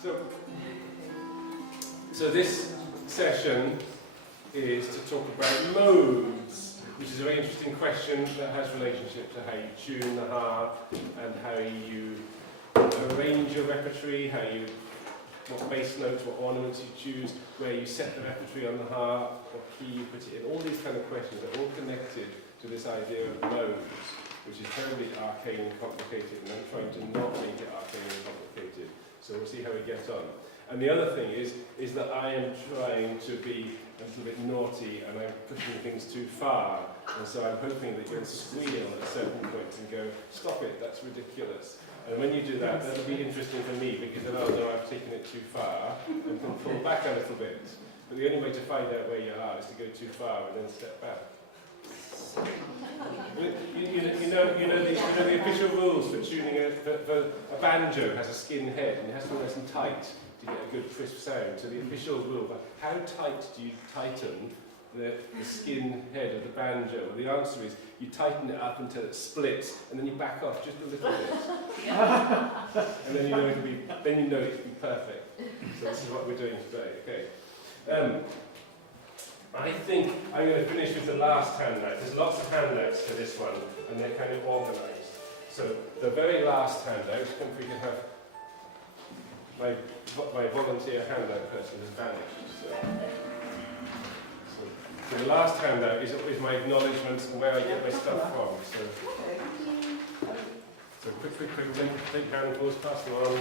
So this session is to talk about modes, which is a very interesting question that has relationship to how you tune the harp and how you arrange your repertory, what bass notes, what ornaments you choose, where you set the repertory on the harp, what key you put it in. All these kind of questions are all connected to this idea of modes, which is terribly arcane and complicated, and I'm trying to not make it arcane and complicated. So we'll see how we get on. And the other thing is that I am trying to be a little bit naughty and I'm pushing things too far. And so I'm hoping that you'll squeal at certain points and go, stop it, that's ridiculous. And when you do that, that'll be interesting for me because then I'll know I've taken it too far and can pull back a little bit. But the only way to find out where you are is to go too far and then step back. You know the official rules for tuning a banjo has a skin head and it has to be nice and tight to get a good crisp sound. So the official rule for how tight do you tighten the skin head of the banjo? Well, the answer is you tighten it up until it splits and then you back off just a little bit. And then you know it'll be perfect. So this is what we're doing today. Okay. I think I'm going to finish with the last handout. There's lots of handouts for this one, and they're kind of organised. So the very last handout, if we can have my volunteer handout person has vanished. So the last handout is my acknowledgements and where I get my stuff from. So quick, take handfuls, pass them on.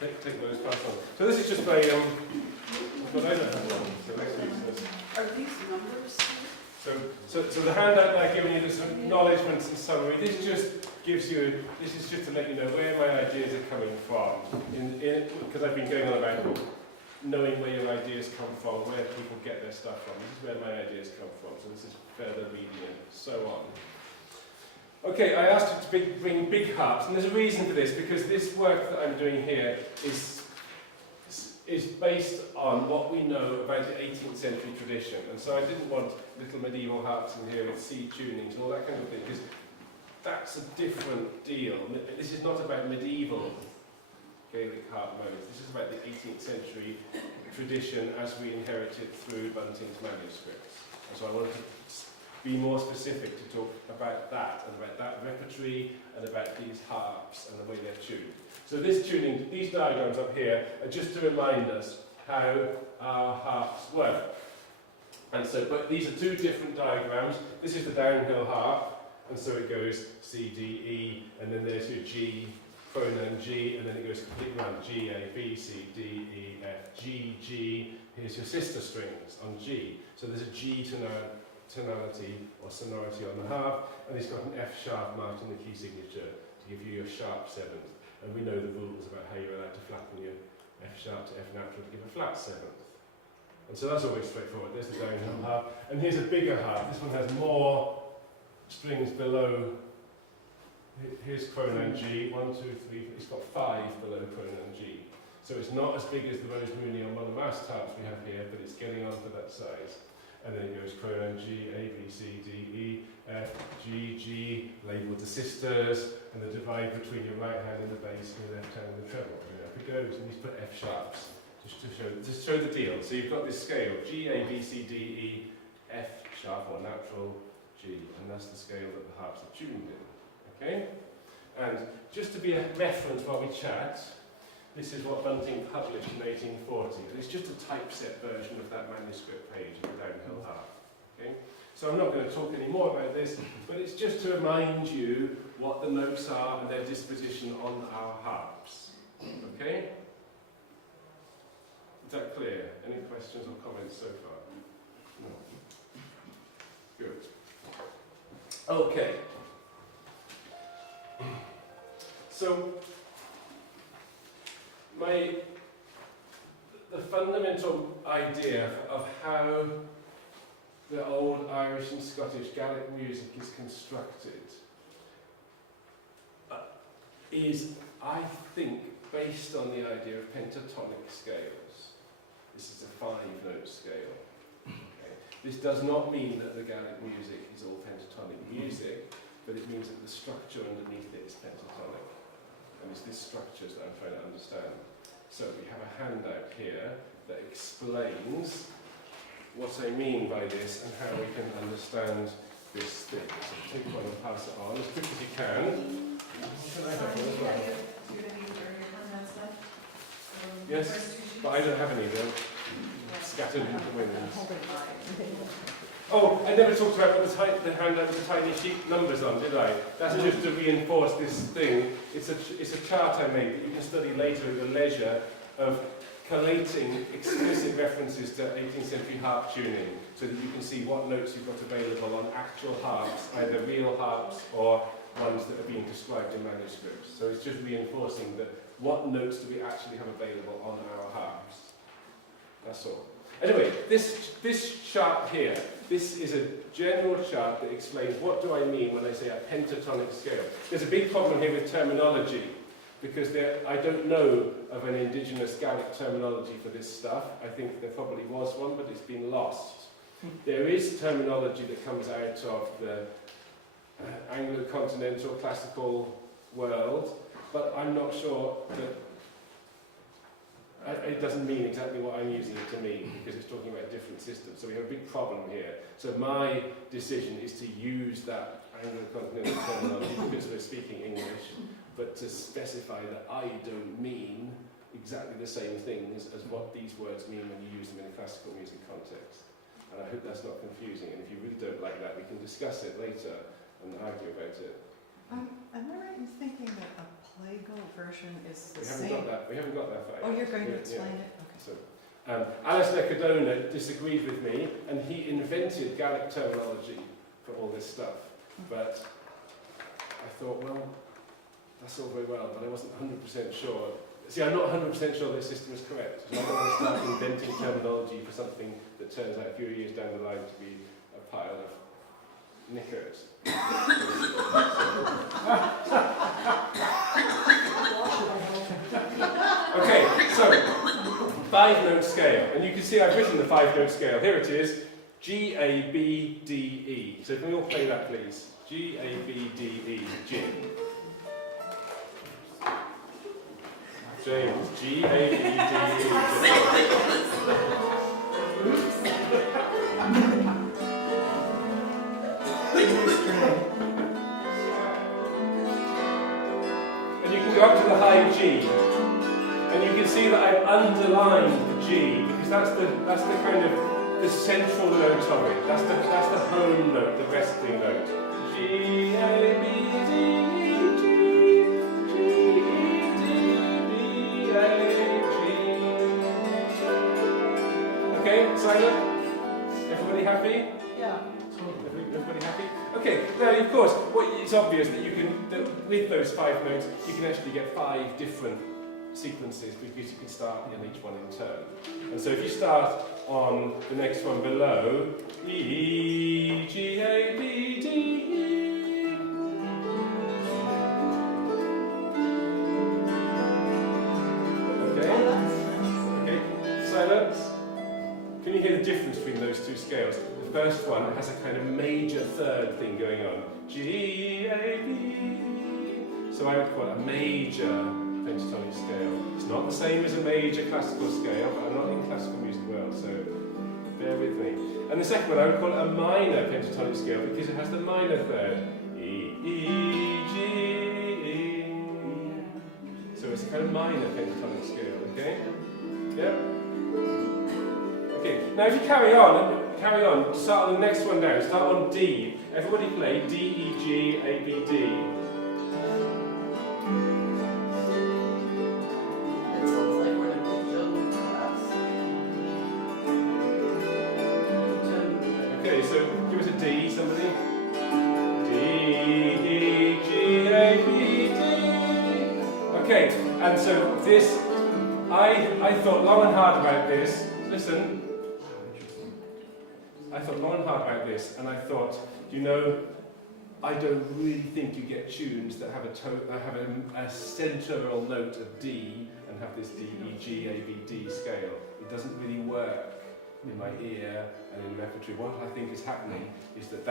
Take those, pass on. So this is just my what I don't have on. So next week's this. Are these numbers? So the handout that I've given you, there's acknowledgements and summary. This just gives you, this is just to let you know where my ideas are coming from. Because I've been going on about knowing where your ideas come from, where people get their stuff from. This is where my ideas come from. So this is further reading and so on. Okay, I asked you to bring big harps, and there's a reason for this, because this work that I'm doing here is based on what we know about the 18th century tradition. And so I didn't want little medieval harps in here with C tunings and all that kind of thing, because that's a different deal. This is not about medieval Gaelic harp modes. This is about the 18th century tradition as we inherit it through Bunting's manuscripts. And so I wanted to be more specific to talk about that, and about that repertory, and about these harps and the way they're tuned. So this tuning, these diagrams up here are just to remind us how our harps work. And so, but these are two different diagrams. This is the downhill harp, and so it goes C, D, E, and then there's your G, pronoun G, and then it goes completely around G, A, B, C, D, E, F, G, G. Here's your sister strings on G. So there's a G tonality or sonority on the harp, and it's got an F sharp marked in the key signature to give you your sharp seventh. And we know the rules about how you're allowed to flatten your F sharp to F natural to give a flat seventh. And so that's always straightforward. There's the downhill harp. And here's a bigger harp. This one has more strings below. Here's pronoun G. 1, 2, 3. It's got 5 below pronoun G. So it's not as big as the Rose Mooney or monomast harps we have here, but it's getting onto that size. And then it goes pronoun G, A, B, C, D, E, F, G, G, labelled the sisters, and the divide between your right hand and the bass and your left hand and the treble. And up it goes, and he's put F sharps just to show the deal. So you've got this scale, G, A, B, C, D, E, F sharp or natural, G, and that's the scale that the harps are tuned in. Okay? And just to be a reference while we chat, this is what Bunting published in 1840. And it's just a typeset version of that manuscript page of the downhill harp. Okay? So I'm not going to talk any more about this, but it's just to remind you what the notes are and their disposition on our harps. Okay? Is that clear? Any questions or comments so far? No. Good. Okay. So, the fundamental idea of how the old Irish and Scottish Gaelic music is constructed is, I think, based on the idea of pentatonic scales. This is a 5-note scale. Okay. This does not mean that the Gaelic music is all pentatonic music, but it means that the structure underneath it is pentatonic. And it's these structures that I'm trying to understand. So we have a handout here that explains what I mean by this and how we can understand this thing. So take one and pass it on as quick as you can. Can I have one as well? Yes, but I don't have any, they're scattered into the wind. Oh, I never talked about what the handout with the tiny sheet numbers on, did I? That's just to reinforce this thing. It's a chart I made that you can study later at the leisure of collating explicit references to 18th century harp tuning so that you can see what notes you've got available on actual harps, either real harps or ones that are being described in manuscripts. So it's just reinforcing that what notes do we actually have available on our harps. That's all. Anyway, this chart here, this is a general chart that explains what do I mean when I say a pentatonic scale. There's a big problem here with terminology, because I don't know of an indigenous Gaelic terminology for this stuff. I think there probably was one, but it's been lost. There is terminology that comes out of the Anglo-continental classical world, but I'm not sure that it doesn't mean exactly what I'm using it to mean, because it's talking about different systems. So we have a big problem here. So my decision is to use that Anglo-continental terminology because we're speaking English, but to specify that I don't mean exactly the same things as what these words mean when you use them in a classical music context. And I hope that's not confusing. And if you really don't like that, we can discuss it later and argue about it. Am I right in thinking that a plagal version is the same? We haven't got that far. Oh, you're going to explain it? Okay. So, Alistair Cadona disagreed with me, and he invented Gaelic terminology for all this stuff. But I thought, well, that's all very well, but I wasn't 100% sure. See, I'm not 100% sure this system is correct. So I don't want to start inventing terminology for something that turns out a few years down the line to be a pile of knickers. Okay, so 5-note scale, and you can see I've written the 5-note scale. Here it is, G, A, B, D, E. So can we all play that, please? G, A, B, D, E, G. James, G, A, B, D, E, and you can go up to the high G, and you can see that I've underlined the G, because that's the kind of the central note of it. That's the home note, the resting note. G, A, B, D, E, G, G, E, D, B, A, G. Okay, silent? Everybody happy? Yeah. Everybody happy? Okay, now of course, it's obvious that with those 5 notes, you can actually get 5 different sequences, because you can start on each one in turn. And so if you start on the next one below, E, G, A, B, D, E. Okay, silence. Can you hear the difference between those two scales? The first one has a kind of major third thing going on. G, A, B. So I would call it a major pentatonic scale. It's not the same as a major classical scale, but I'm not in classical music world, so bear with me. And the second one, I would call it a minor pentatonic scale because it has the minor third. E, E, G, E. So it's a kind of minor pentatonic scale, okay? Yep. Okay, now if you carry on, start on the next one down, start on D. Everybody play D, E, G, A, B, D. Okay, so give us a D, somebody. D, E, G, A, B, D. Okay, and so this, I thought long and hard about this. Listen. I thought long and hard about this, and I thought, I don't really think you get tunes that have a central note of D and have this D, E, G, A, B, D scale. It doesn't really work in my ear and in repertory. What I think is happening is that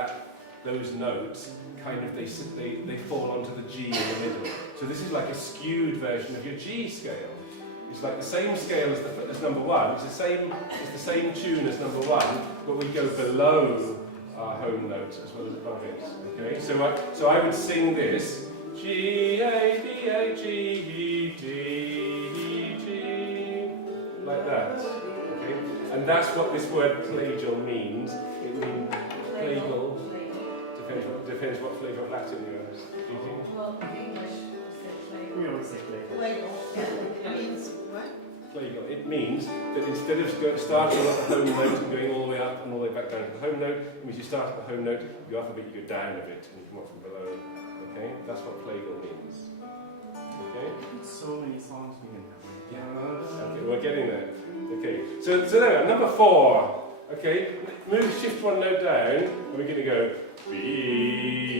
those notes kind of they fall onto the G in the middle. So this is like a skewed version of your G scale. It's like the same scale as number one. It's the same tune as number one, but we go below our home note as well as above it. Okay, so I would sing this G A D A G E D G like that. Okay, and that's what this word plagal means. It means plagal. Depends what flavour of Latin you use. Do you think? Well, English We always say plagal. Plagal, yeah, it means what? Plagal. It means that instead of starting at the home note and going all the way up and all the way back down to the home note, it means you start at the home note, you alphabet, you go down a bit and you come up from below. Okay? That's what plagal means. Okay? So many songs begin that way. Okay, we're getting there. Okay, so there, number 4. Okay, shift one note down, and we're going to go B,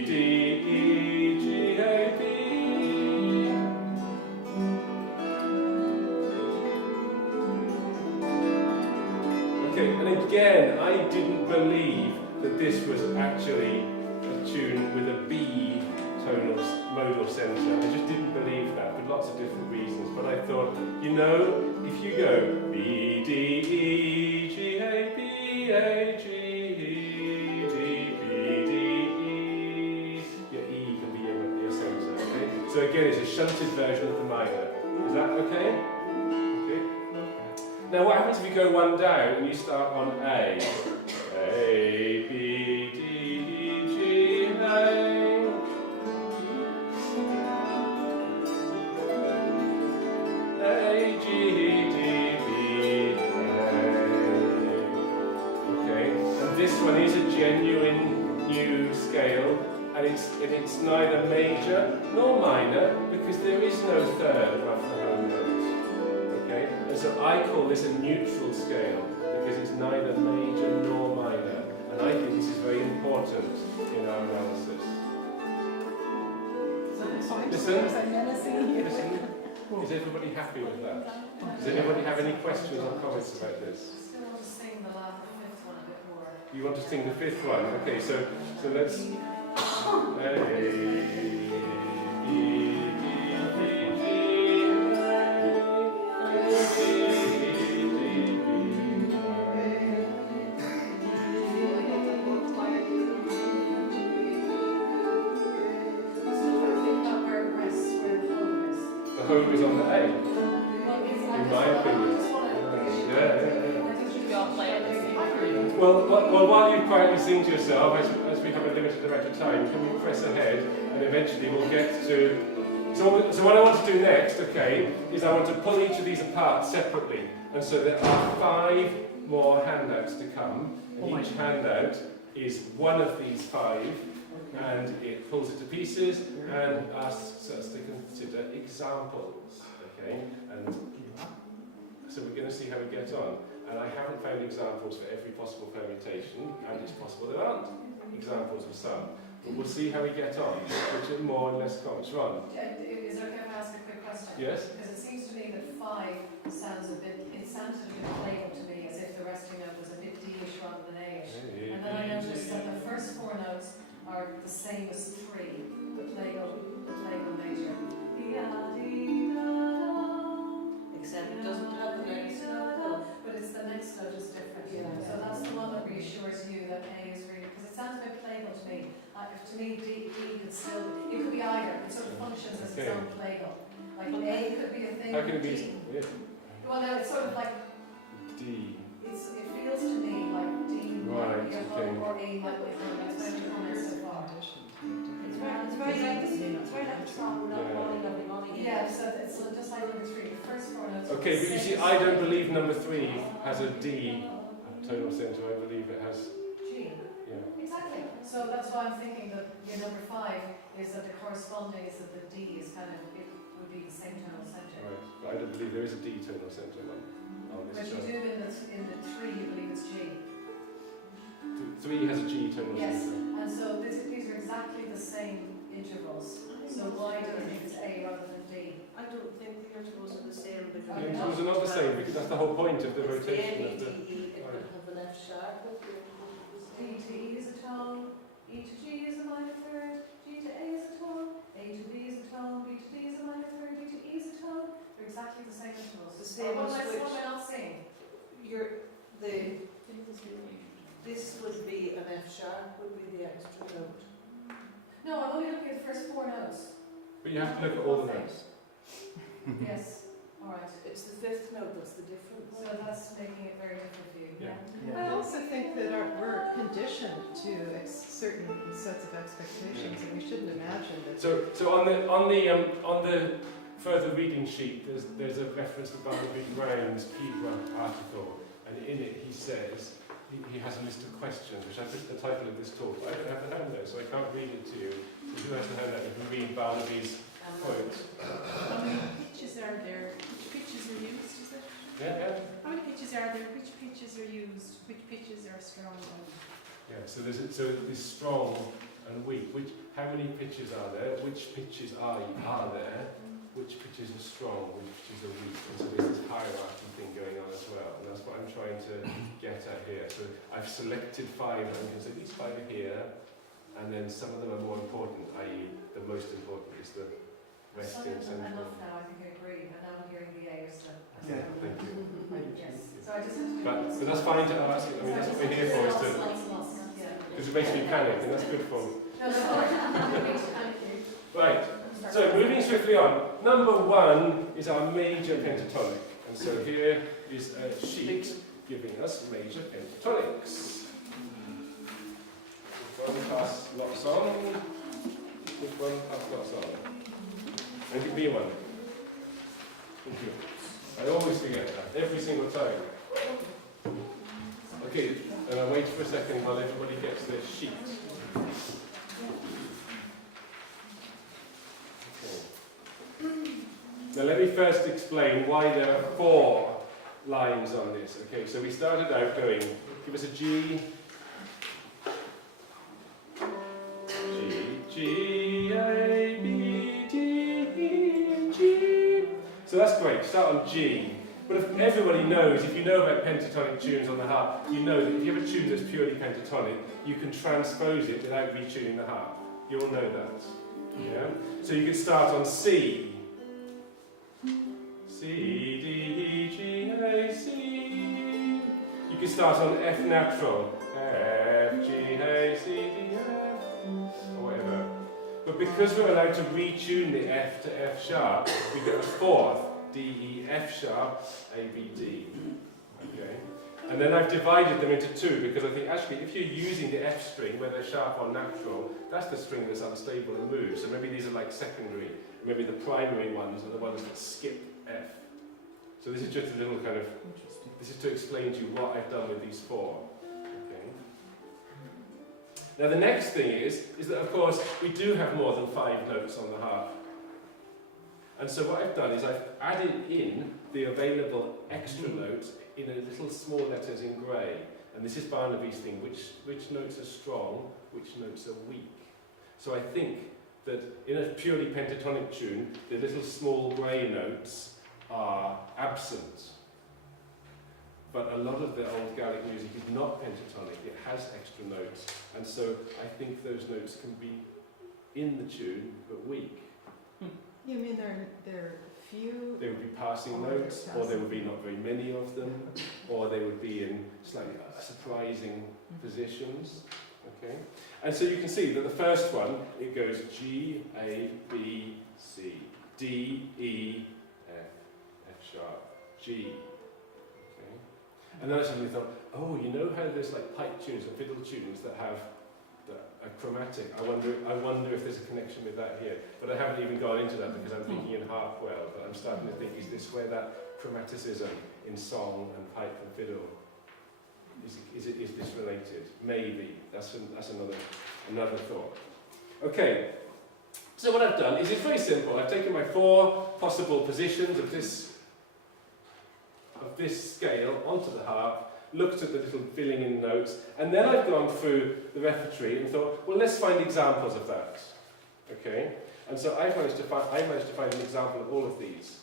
D, E, G, A, B. Okay, and again, I didn't believe that this was actually a tune with a B tonal modal centre. I just didn't believe that for lots of different reasons. But I thought, you know, if you go B, D, E, G, A, B, A, G, E, D, B, D, E, your E can be your centre, okay? So again, it's a shunted version of the minor. Is that okay? Okay. Now what happens if you go one down and you start on A? A, B, D, E, G, A. A, G, D, B, A. Okay, and this one is a genuine new scale, and it's neither major nor minor because there is no third after the home note. Okay, and so I call this a neutral scale because it's neither major nor minor, and I think this is very important in our analysis. Listen. Listen. Is everybody happy with that? Does anybody have any questions or comments about this? I still want to sing the fifth one a bit more. You want to sing the 5th one? Okay, so let's. The home is on the A, in my opinion. Well, while you quietly sing to yourself, as we have a limited amount of time, can we press ahead and eventually we'll get to... So what I want to do next, okay, is I want to pull each of these apart separately. And so there are 5 more handouts to come, and each handout is one of these 5, and it pulls it to pieces and asks us to consider examples, okay? And so we're going to see how we get on. And I haven't found examples for every possible permutation, and it's possible there aren't examples of some. But we'll see how we get on, which are more and less common. Ron? Is it okay if I ask a quick question? Yes? Because it seems to me that 5 sounds a bit, it sounded a bit plagal to me, as if the resting note was a bit D-ish rather than A-ish. And then I noticed that the first 4 notes are the same as 3, the plagal major. Except it doesn't have the next note. But it's the next note is different. Yeah. So that's the one that reassures you that A is really, because it sounds a bit plagal to me. If to me D could still, it could be either. It sort of functions as its own plagal. Like A could be a thing. How can it be? D. Well, no, it's sort of like D. it feels to me like D might be a home or A might be a home. That's my comments so far. It's very like the song, not Molly. Yeah, so it's just like number 3. The first 4 notes. Okay, but you see, I don't believe number 3 has a D tonal centre. I believe it has... G. Yeah. Exactly. So that's why I'm thinking that your number 5 is that the corresponding is that the D is kind of, it would be the same tonal centre. Right, but I don't believe there is a D tonal centre on But this you chart. do in the 3, you believe it's G. 3 has a G tonal Yes, centre. and so these are exactly the same intervals. So why do you think it's A rather than D? I don't think the intervals are the same because The intervals are not the same because that's the whole point of the rotation of the... it could have an F sharp. D to E is a tone, E to G is a minor third, G to A is a tone, A to B is a tone, B to D is a minor third, D to E is a tone. They're exactly the same intervals. The same What as am I- which? what am I not seeing? This would be an F sharp, would be the extra note. No, I'm only looking at the first 4 notes. But you have to look at all the notes. Yes, alright. It's the fifth note that's the difference. So that's making it very different for you, Yeah. I also think that we're conditioned to certain sets of expectations, and we shouldn't imagine that. So on the further reading sheet, there's a reference to Barnaby Brown's Peterborough article, and in it he says he has a list of questions, which I think the title of this talk. I don't have the handout, so I can't read it to you. So who has the handout? You can read Barnaby's quote. How many pitches are there? Which pitches are used, is it? Yeah. How many pitches are there? Which pitches are used? Which pitches are strong? Yeah. So there's strong and weak. How many pitches are there? Which pitches are there? Which pitches are strong? Which pitches are weak? And so there's this hierarchy thing going on as well. And that's what I'm trying to get at here. So I've selected 5, and I can say these 5 are here, and then some of them are more important, i.e. the most important is the resting Some of them central. enough now, I think I agree, and now I'm hearing the A as the... Yeah. Thank you. Yes, so I just have to do But that's fine to ask. I mean, that's what we're here for, is to, because it makes me panic, and that's good for me. No, no, thank you. Right. So moving swiftly on. Number 1 is our major pentatonic, and so here is a sheet giving us major pentatonics. One pass lots on. Which one pass lots on? And give me one. Thank you. I always forget that, every single time. Okay, and I'll wait for a second while everybody gets their sheet. Okay. Now let me first explain why there are 4 lines on this. Okay, so we started out going, give us a G, G, A, B, D, E, G. So that's great, start on G. But if everybody knows, if you know about pentatonic tunes on the harp, you know that if you have a tune that's purely pentatonic, you can transpose it without retuning the harp. You all know that. Yeah? So you could start on C. C, D, E, G, A, C. You could start on F natural. F, G, A, C, D, F. Or whatever. But because we're allowed to retune the F to F sharp, we get a 4th, D, E, F sharp, A, B, D. Okay? And then I've divided them into 2 because I think actually if you're using the F string, whether sharp or natural, that's the string that's unstable and moves. So maybe these are like secondary. Maybe the primary ones are the ones that skip F. So this is just a little kind of, this is to explain to you what I've done with these 4. Okay. Now the next thing is that of course we do have more than 5 notes on the harp. And so what I've done is I've added in the available extra notes in a little small letters in grey. And this is Barnaby's thing, which notes are strong, which notes are weak. So I think that in a purely pentatonic tune, the little small grey notes are absent. But a lot of the old Gaelic music is not pentatonic, it has extra notes. And so I think those notes can be in the tune, but weak. You mean they're few? They would be passing notes, or there would be not very many of them, or they would be in slightly surprising positions. Okay, and so you can see that the first one, it goes G, A, B, C, D, E, F, F sharp, G. Okay, and then I suddenly thought, oh, you know how there's like pipe tunes and fiddle tunes that have a chromatic. I wonder if there's a connection with that here. But I haven't even gone into that because I'm thinking in harp well. But I'm starting to think, is this where that chromaticism in song and pipe and fiddle, is this related? Maybe. That's another thought. Okay. So what I've done is it's very simple. I've taken my 4 possible positions of this scale onto the harp, looked at the little filling in notes, and then I've gone through the repertory and thought, well, let's find examples of that. Okay? And so I managed to find an example of all of these.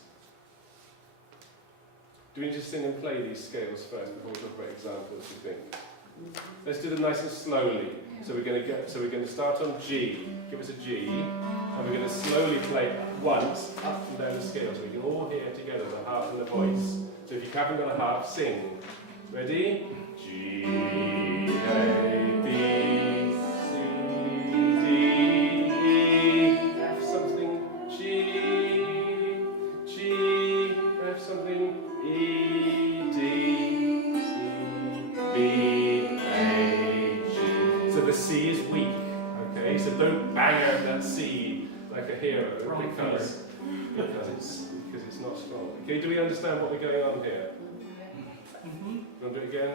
Do we need to sing and play these scales first before we talk about examples, do you think? Let's do them nice and slowly. So we're going to start on G. Give us a G, and we're going to slowly play once, up and down the scale, so we can all hear together the harp and the voice. So if you haven't got a harp, sing. Ready? G, A, B, C, D, E, F something, G, F something, E, D, C, B, A, G. So the C is weak, okay? So don't bang out that C like a hero because it's not strong. Okay, do we understand what we're going on here? Want to do it again?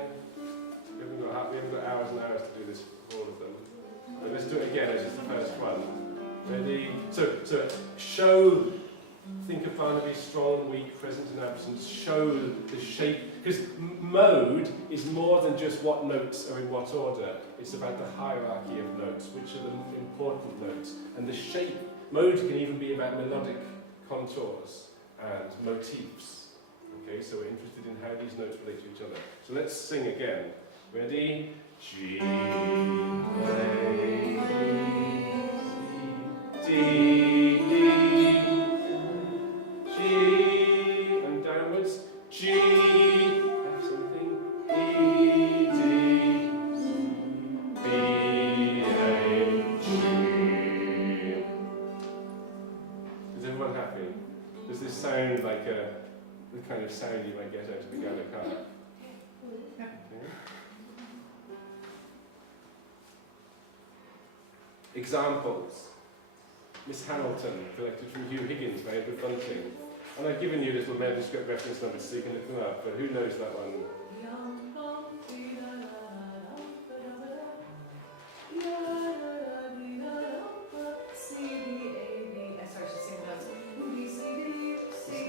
We haven't got hours and hours to do this for all of them. But let's do it again as just the first one. Ready? So show, think of Barnaby strong and weak, present and absent, show the shape, because mode is more than just what notes are in what order. It's about the hierarchy of notes, which are the important notes. And the shape, mode can even be about melodic contours and motifs. Okay, so we're interested in how these notes relate to each other. So let's sing again. Ready? G, A, B, C, D, G, and downwards. G, F something, E, D, B, A, G. Is everyone happy? Does this sound like the kind of sound you might get out of the Gaelic harp? Yeah. Examples. Miss Hamilton, collected from Hugh Higgins, made with bunting. And I've given you little manuscript reference numbers so you can look them up, but who knows that one?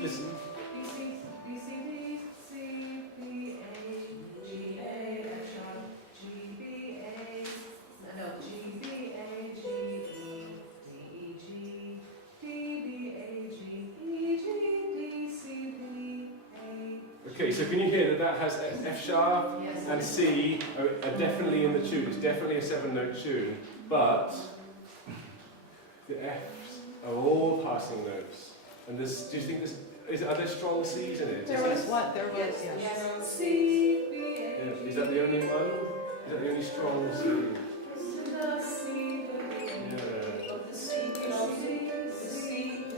Listen. Okay, so can you hear that has F sharp and C are definitely in the tune. It's definitely a 7-note tune, but the Fs are all passing notes. And do you think are there strong Cs in it? There was, yes. Is that the only one? Is that the only strong C? The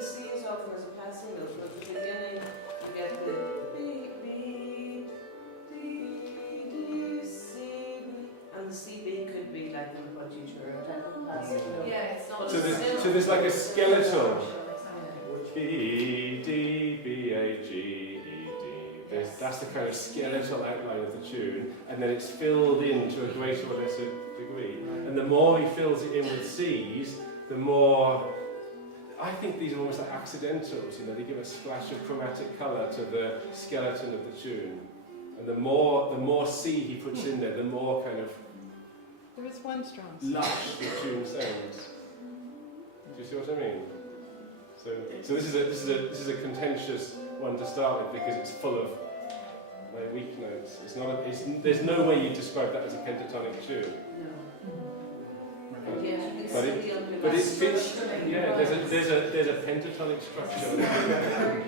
C is often as a passing note, but at the beginning you get the B, B, D, D, C, and the CB could be like what you drew, a passing note. Yeah, it's not. So there's like a skeletal. E, D, B, A, G, E, D. That's the kind of skeletal outline of the tune, and then it's filled in to a greater or lesser degree. And the more he fills it in with C's, the more, I think these are almost like accidentals, they give a splash of chromatic colour to the skeleton of the tune. And the more C he puts in there, the more kind of There was one strong. lush the tune sounds. Do you see what I mean? So this is a contentious one to start with because it's full of like weak notes. There's no way you describe that as a pentatonic tune. No. Yeah, But it fits. Yeah, there's a pentatonic structure.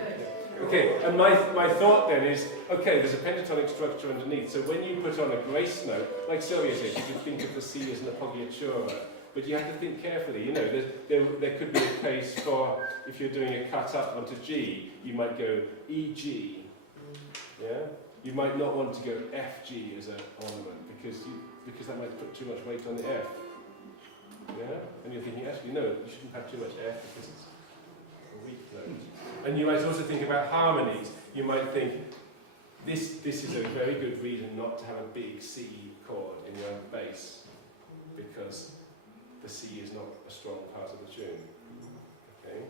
Okay, and my thought then is, okay, there's a pentatonic structure underneath. So when you put on a grace note, like Sylvia said, you could think of the C as an appoggiatura. But you have to think carefully, there could be a case for, if you're doing a cut up onto G, you might go E, G, yeah? You might not want to go F, G as an ornament, because that might put too much weight on the F, yeah? And you're thinking, actually, no, you shouldn't have too much F, because it's a weak note. And you might also think about harmonies. You might think, this is a very good reason not to have a big C chord in your bass, because the C is not a strong part of the tune. Okay?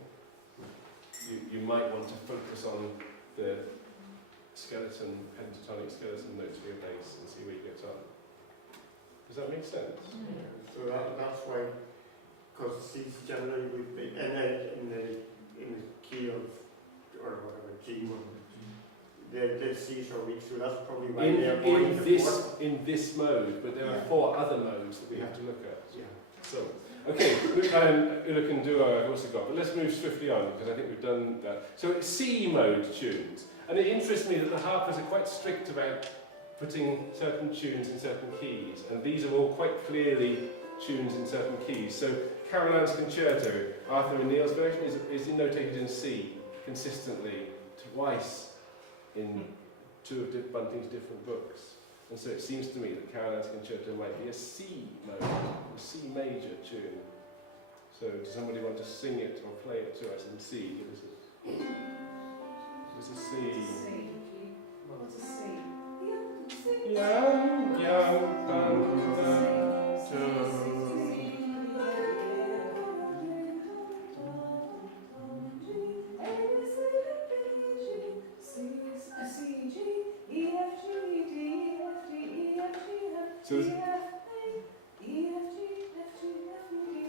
You might want to focus on the pentatonic skeleton notes for your bass and see where you get on. Does that make sense? So that's why, because C's generally would be in the key of, or whatever, G1. The C's are weak, so that's probably why they are going in this mode, but there are 4 other modes that we have to look at. Yeah. So, Okay, Uluk and Duo I've also got, but let's move swiftly on because I think we've done that. So it's C mode tunes, and it interests me that the harpers are quite strict about putting certain tunes in certain keys, and these are all quite clearly tunes in certain keys. So Caroline's Concerto, Arthur and Neil's version, is notated in C consistently twice in two of Bunting's different books. And so it seems to me that Caroline's Concerto might be a C mode, a C major tune. So does somebody want to sing it or play it to us in C? Give us a C. What's a C? Young,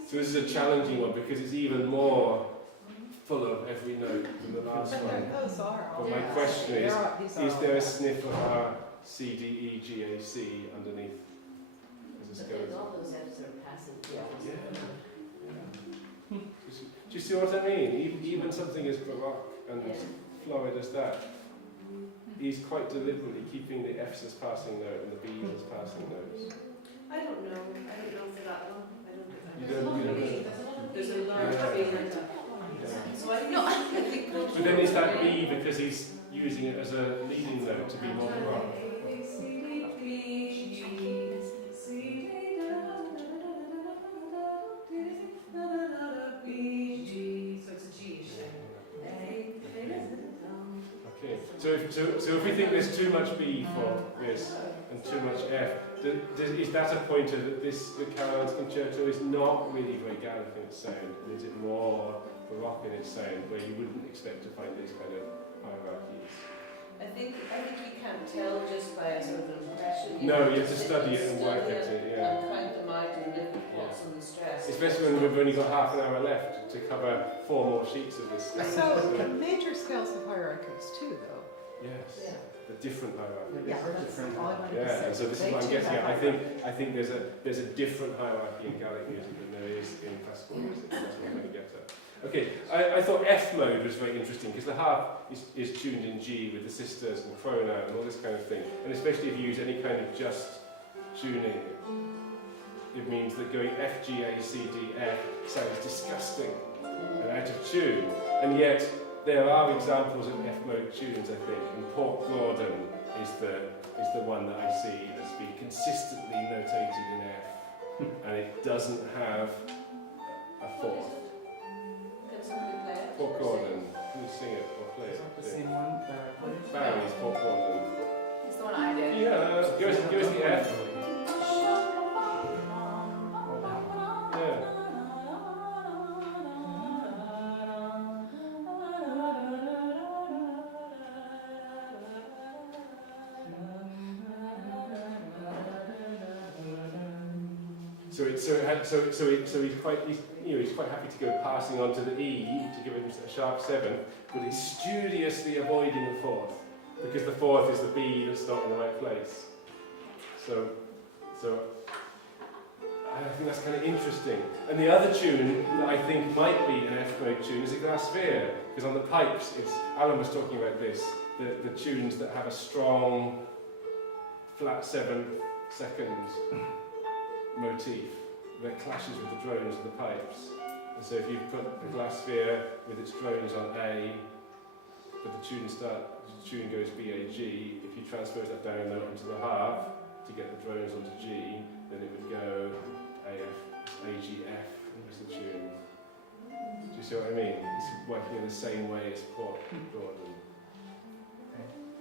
So this is a challenging one because it's even more full of every note than the last one. Those are all. But my question is there a all sniff of our C, D, E, G, A, C underneath as a But then skeleton? all those F's are passive. Yeah. Do you see what I mean? Even something as baroque and as florid as that, he's quite deliberately keeping the F's as passing note and the B's as passing notes. I don't know for that one. You don't know. There's a large favourite. So I think But then is that B because he's using it as a leading note to be more baroque? Okay, so if we think there's too much B for this and too much F, is that a pointer that the Caroline's Concerto is not really very Gaelic in its sound, and is it more baroque in its sound, where you wouldn't expect to find these kind of hierarchies? I think you can't tell just by a sort of impression. No, you have to study it and work at it, yeah. And count them out and look at what's on the stress. Especially when we've only got half an hour left to cover 4 more sheets of this stuff. So major scales have hierarchies too, though. Yes, Yeah. the different hierarchy. Yeah, that's all I wanted to say. Yeah, and so this is They what I'm too getting have at. I think there's a different hierarchy in Gaelic music than there is in classical music. That's what I'm going to get at. Okay, I thought F mode was very interesting because the harp is tuned in G with the sisters and crona and all this kind of thing. And especially if you use any kind of just tuning, it means that going F, G, A, C, D, F sounds disgusting and out of tune. And yet there are examples of F mode tunes, I think, and Port Gordon is the one that I see that's been consistently notated in F, and it doesn't have a fourth. Can somebody play it? Port Gordon, can you sing it or play Is that the it? same one that I played? Barry's Port Gordon. It's the one I did. Yeah, give us the F. Yeah. So he's quite happy to go passing on to the E to give him a sharp 7, but he's studiously avoiding the fourth because the fourth is the B that's not in the right place. So I think that's kind of interesting. And the other tune that I think might be an F mode tune is a gCláirseach, because on the pipes, Alan was talking about this, the tunes that have a strong flat 7th second motif that clashes with the drones of the pipes. And so if you put the gCláirseach with its drones on A, but the tune goes B, A, G, if you transpose that down onto the harp to get the drones onto G, then it would go A, F, A, G, F was the tune. Do you see what I mean? It's working in the same way as Port Gordon.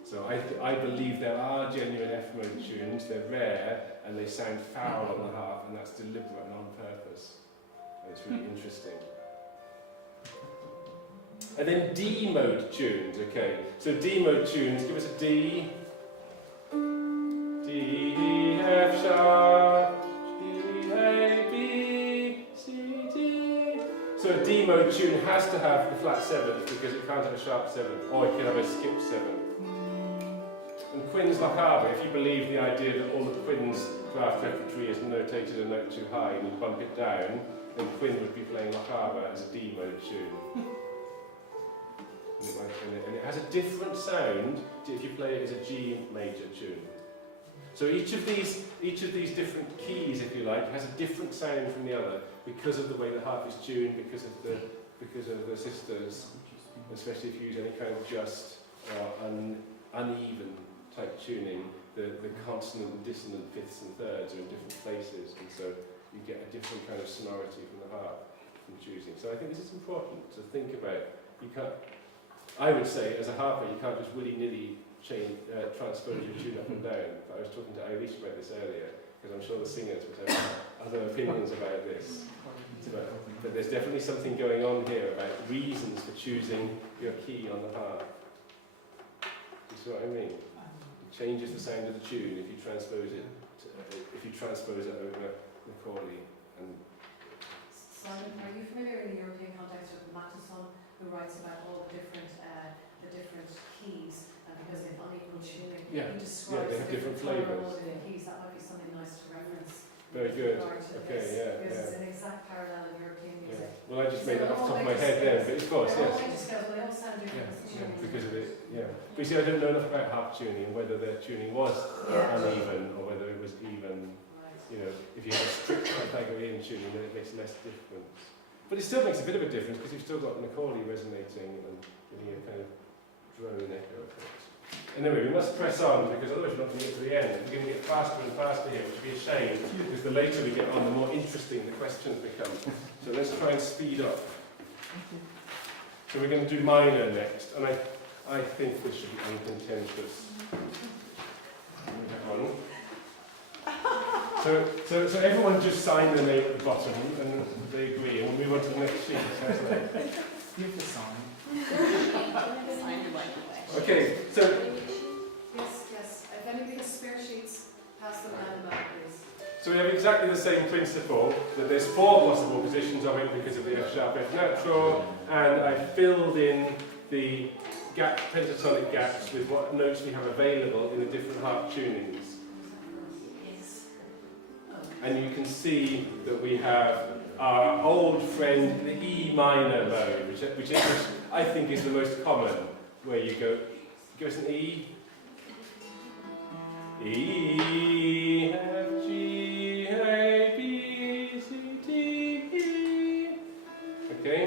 So I believe there are genuine F mode tunes, they're rare, and they sound foul on the harp, and that's deliberate and on purpose. And it's really interesting. And then D mode tunes, okay. So D mode tunes, give us a D. D, F sharp, G, A, B, C, D. So a D mode tune has to have the flat 7th because it can't have a sharp 7th, or it can have a skip 7th. And quin's Lochaber, if you believe the idea that all the quins throughout repertory is notated a note too high and you bump it down, then quin would be playing Lochaber as a D mode tune. And it has a different sound if you play it as a G major tune. So each of these different keys, if you like, has a different sound from the other because of the way the harp is tuned, because of the sisters, especially if you use any kind of just or uneven type tuning. The consonant and dissonant fifths and thirds are in different places, and so you get a different kind of sonority from the harp from choosing. So I think this is important to think about. You can't. I would say, as a harper, you can't just willy-nilly transpose your tune up and down. But I was talking to Irish about this earlier, because I'm sure the singers would have other opinions about this. But there's definitely something going on here about reasons for choosing your key on the harp. Do you see what I mean? It changes the sound of the tune if you transpose it over Macaulay. And Simon, are you familiar in the European context with Matheson, who writes about all the different keys, and because they have unequal tuning, he describes they have different flavours. The keys. That might be something nice to reference. Very good. Okay, because it's an exact parallel in European music. Yeah. Well, I just made that off the top of my head then, but of course, yes. They all sound different. Because of it, yeah. But you see, I don't know enough about harp tuning and whether their tuning was uneven or whether it was even. Right. You know, if you have a strict Pythagorean tuning, then it makes less difference. But it still makes a bit of a difference because you've still got Macaulay resonating and giving a kind of drone echo effect. Anyway, we must press on because otherwise we're not going to get to the end. We're going to get faster and faster here, which would be a shame because the later we get on, the more interesting the questions become. So let's try and speed up. So we're going to do minor next, and I think this should be uncontentious. So everyone just sign their name at the bottom, and they agree, and we'll move on to the next sheet. Give the song. Okay, so Yes. If anybody has spare sheets, pass them down the back, please. So we have exactly the same principle, that there's 4 possible positions of it because of the F sharp, F natural, and I filled in the pentatonic gaps with what notes we have available in the different harp tunings. And you can see that we have our old friend, the E minor mode, which I think is the most common, where you go, give us an E. E, F, G, A, B, C, D, E. Okay?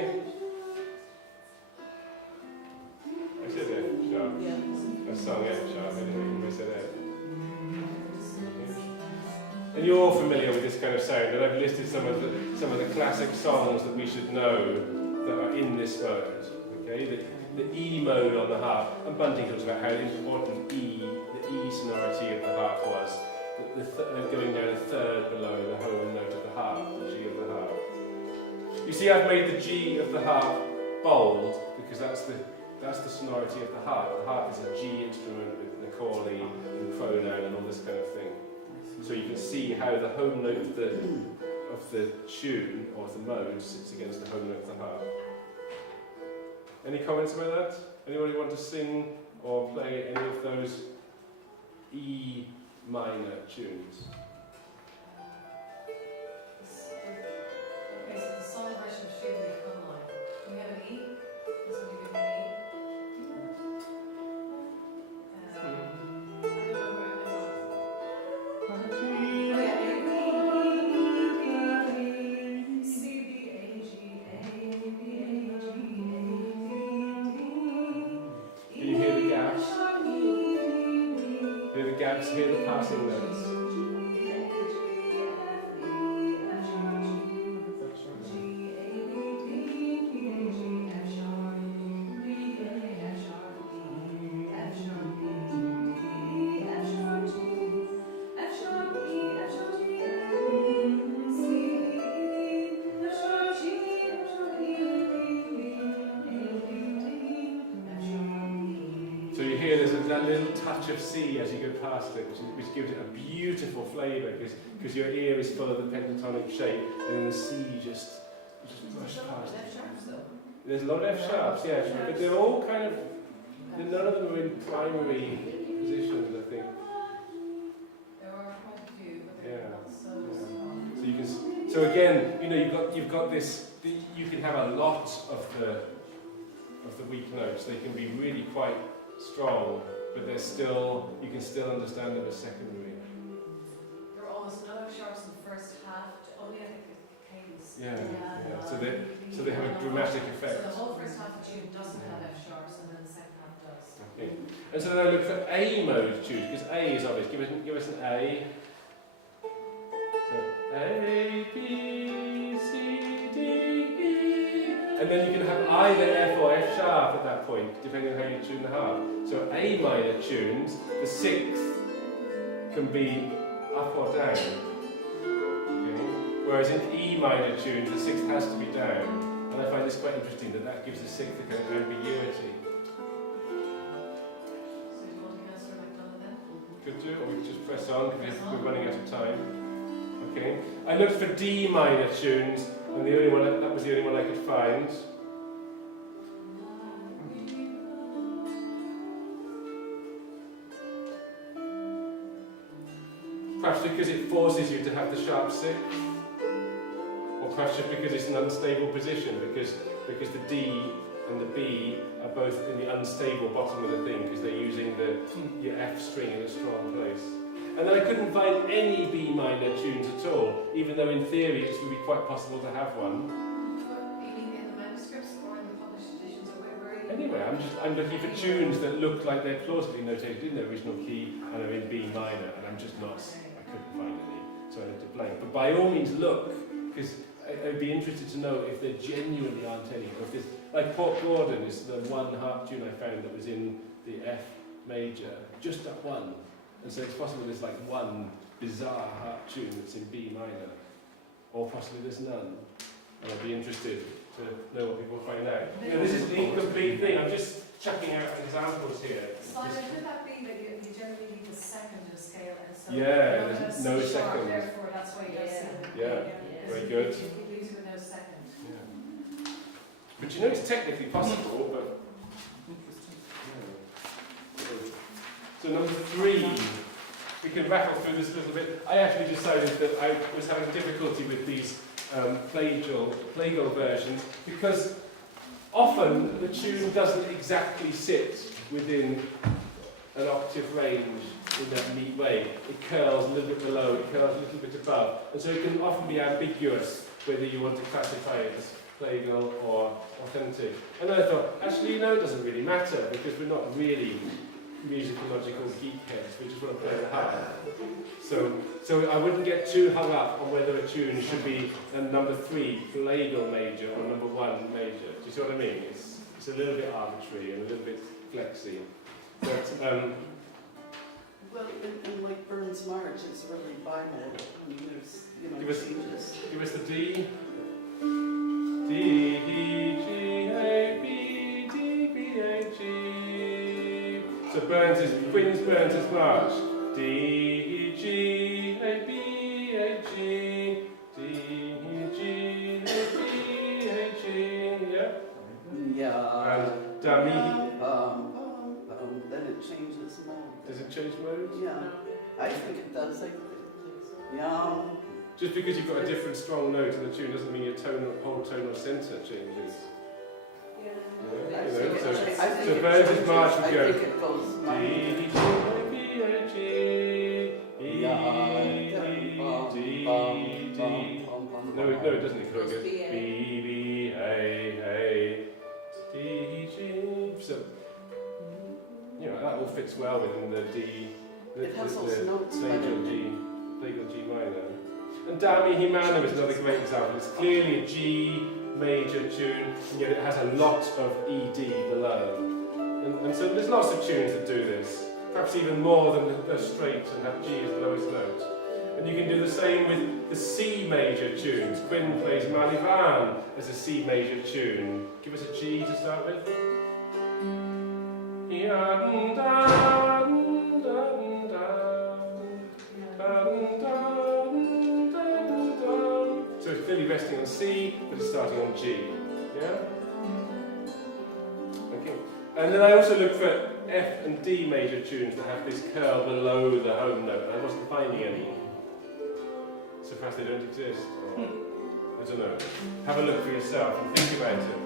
I said F sharp. I sung F sharp anyway, I said F. And you're all familiar with this kind of sound, and I've listed some of the classic songs that we should know that are in this mode. Okay? The E mode on the harp, and Bunting talks about how important the E sonority of the harp was, going down a third below the home note of the harp, the G of the harp. You see, I've made the G of the harp bold because that's the sonority of the harp. The harp is a G instrument with Macaulay and pronoun and all this kind of thing. So you can see how the home note of the tune or of the mode sits against the home note of the harp. Any comments about that? Anybody want to sing or play any of those E minor tunes? Okay, so the song version of Shield Leaf Online. Do we have an E? Does somebody give me an E? I don't know where it is. Oh yeah, A, B, B, C, B, A, G, A, B, A, G, A, D, Can you hear the gaps? Hear the gaps, hear the passing notes. That little touch of C as you go past it, which gives it a beautiful flavour, because your ear is full of the pentatonic shape, and then the C just brushed past it. There's a lot of F sharps, yeah, but they're all kind of, none of them are in primary positions, I think. So again, you know, you've got this. You can have a lot of the weak notes. They can be really quite strong, but they're still, you can still understand them as secondary. There are almost no F sharps in the first half, only I think the cadence. Yeah. So they have a dramatic effect. So the whole first half of the tune doesn't have F sharps, and then the second half does. Okay. And so then I look for A mode tunes, because A is obvious. Give us an A. So A, B, C, D, E. And then you can have either F or F sharp at that point, depending on how you tune the harp. So A minor tunes, the sixth can be up or down. Okay. Whereas in E minor tunes, the sixth has to be down. And I find this quite interesting, that gives the sixth a kind of ambiguity. So do you want to answer like that then? Could do, or we could just press on because we're running out of time. Okay. I looked for D minor tunes, and that was the only one I could find. Perhaps because it forces you to have the sharp sixth, or perhaps just because it's an unstable position, because the D and the B are both in the unstable bottom of the thing, because they're using your F string in a strong place. And then I couldn't find any B minor tunes at all, even though in theory it would be quite possible to have one. You mean in the manuscripts or in the published editions, or where you? Anyway, I'm looking for tunes that look like they're plausibly notated in the original key and are in B minor, and I'm just not. I couldn't find any, so I had to blank. But by all means, look, because I'd be interested to know if there genuinely aren't any, or if there's, like Port Gordon is the one harp tune I found that was in the F major, just that one. And so it's possible there's like one bizarre harp tune that's in B minor, or possibly there's none. And I'd be interested to know what people find out. You know, this is the incomplete thing. I'm just chucking out examples here. Simon, could that be that you generally need the second in a scale, and so Yeah, you there's don't no have C sharp, second. therefore that's why you don't see them. Yeah, very good. You lose with no second. Yeah. But you know it's technically possible, but... So number 3, we can rattle through this a little bit. I actually decided that I was having difficulty with these plagal versions, because often the tune doesn't exactly sit within an octave range in that neat way. It curls a little bit below, it curls a little bit above, and so it can often be ambiguous whether you want to classify it as plagal or authentic. And then I thought, actually, you know, it doesn't really matter, because we're not really musicological geekheads, we just want to play the harp. So I wouldn't get too hung up on whether a tune should be a number 3 plagal major or number 1 major. Do you see what I mean? It's a little bit arbitrary and a little bit flexy. But Well, in like Burns March, it's really bimodal, and there's, you know, changes. give us the D. D, E, G, A, B, D, B, A, G. So Queen's Burns' March. D, E, G, A, B, A, G. D, E, G, A, B, A, G. Yeah? Yeah. And Dummy. Then it changes mode. Does it change mode? Yeah, I think it does. Yeah. Just because you've got a different strong note in the tune doesn't mean your whole tonal centre changes. Yeah. Yeah, I you think know, it so changes. I think so it Burns' changes. March would I go think it goes D, minor. E, G, A, B, A, G, E, D. No, it doesn't. It goes B, B, A, D, G. So, you know, that all fits well within the D. It has those notes plagal G minor. And Dami Himano is another great example. It's clearly a G major tune, and yet it has a lot of ED below. And so there's lots of tunes that do this, perhaps even more than the straight and have G as the lowest note. And you can do the same with the C major tunes. Quinn plays Malivan as a C major tune. Give us a G to start with. So it's clearly resting on C, but it's starting on G. Yeah? Okay. And then I also looked for F and D major tunes that have this curl below the home note, and I wasn't finding any. So perhaps they don't exist, or I don't know. Have a look for yourself and think about it.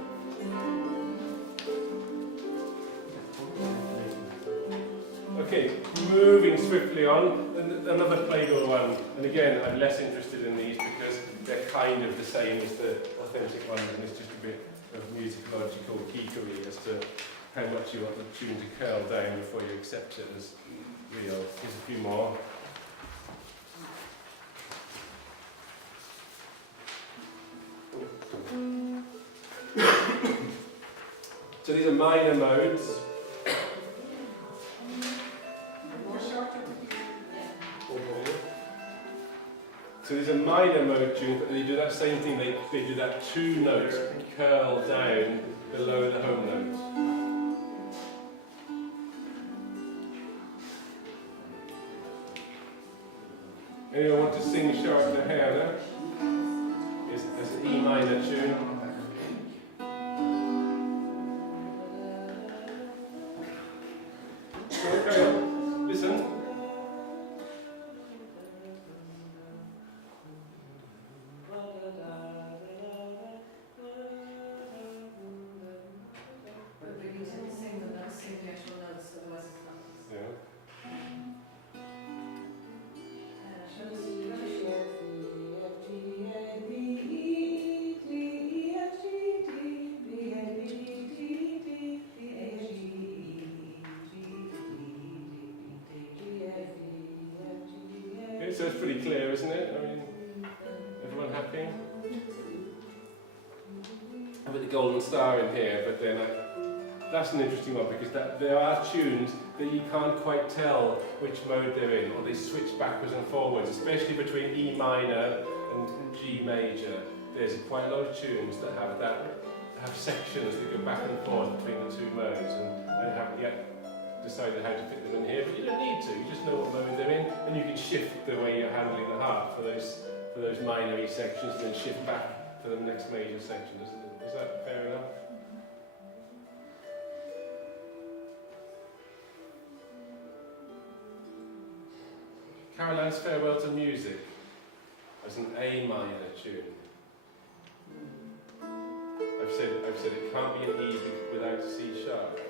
Okay, moving swiftly on, another plagal one. And again, I'm less interested in these because they're kind of the same as the authentic ones, and it's just a bit of musicological geekery as to how much you want the tune to curl down before you accept it as real. Here's a few more. So these are minor modes. More shorter? So these are minor mode tunes, but they do that same thing. They do that two notes curl down below the home note. Anyone want to sing Sharp the Hair now? It's an E minor tune. Okay, listen. But you didn't sing the notes, sing the actual notes, otherwise it's not. Yeah. Okay, so it's pretty clear, isn't it? I mean, everyone happy? I've got the golden star in here, but then that's an interesting one because there are tunes that you can't quite tell which mode they're in, or they switch backwards and forwards, especially between E minor and G major. There's quite a lot of tunes that have sections that go back and forth between the two modes, and I haven't yet decided how to fit them in here, but you don't need to. You just know what mode they're in, and you can shift the way you're handling the harp for those minor E sections, and then shift back to the next major section. Is that fair enough? Caroline's Farewell to Music as an A minor tune. I've said it can't be an E without a C sharp.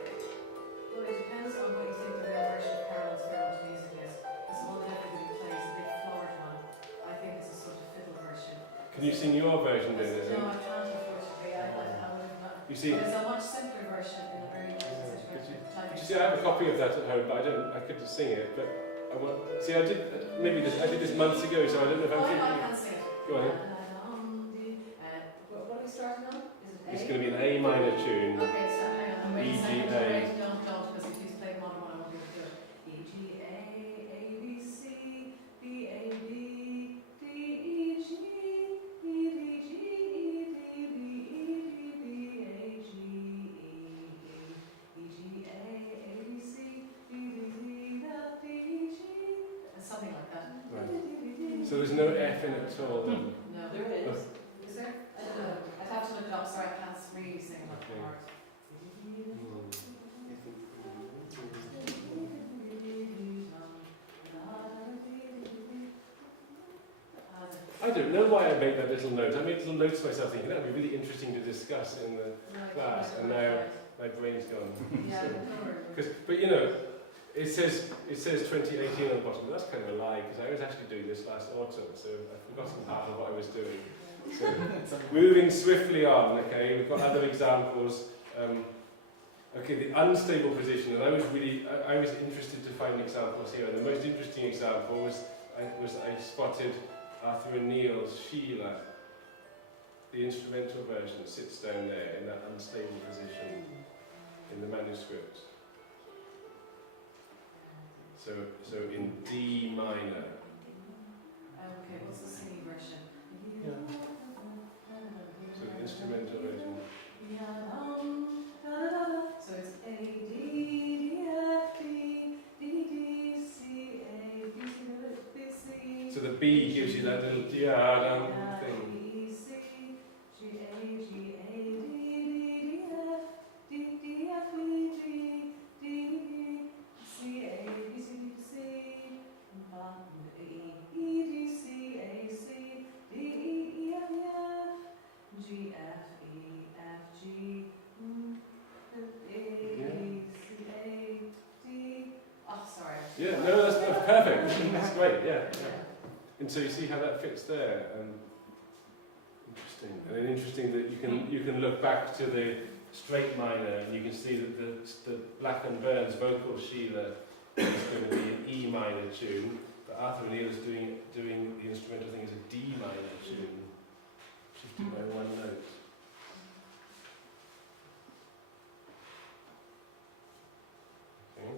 Well, it depends on what you think the real version of Carol's Farewell to Music is. It's the one that everybody plays, the big floored one. I think it's a sort of fiddle version. Can you sing your version then? No, I can't, unfortunately. I would have not. You see, But it's a much simpler version in a very limited could you see, I have a copy of that at home, but I couldn't sing it. But I want. See, I did this months ago, so I don't know if I'm I thinking. can sing it. Go on. What are we starting on? Is It's it A? going to be an A minor tune. Okay, so hang on. Wait a E, G, second. A. Wait, don't, because if you play one, I won't be able to do it. E, G, A, B, C, B, A, B, D, E, G, E, D, G, E, D, B, E, D, B, A, G, E, G, A, B, C, D, D, F, D, G, and something like that. Right. So there's no F in it at all then? No. There is. Is there? I don't know. I'd have to look it up. Sorry, I can't really sing about the part. I don't know why I made that little note. I made little notes myself thinking that would be really interesting to discuss in the class, and now my brain's gone. Yeah, But you know, it says 2018 on the bottom, but that's kind of a lie because I was actually doing this last autumn, so I've forgotten half of what I was doing. So, moving swiftly on, okay, we've got other examples. Okay, the unstable position, and I was interested to find examples here, and the most interesting example was I spotted Arthur and Neil's Sheila. The instrumental version sits down there in that unstable position in the manuscript. So in D minor. Okay, what's the singing version? So the instrumental version. So it's A, D, D, F, D, D, D, C, A, B, C, B, C. So the B gives you that little da-dum thing. B, C, G, A, G, A, D, D, F, D, D, F, E, G, D, D, C, A, B, C, D, C, E, E, D, C, A, C, perfect. That's great. Yeah. And so you see how that fits there. Interesting. And then interesting that you can look back to the straight minor and you can see that the Black and Burns vocal Sheila is going to be an E minor tune, but Arthur O'Neill is doing the instrumental thing as a D minor tune, shifting by one note. Okay.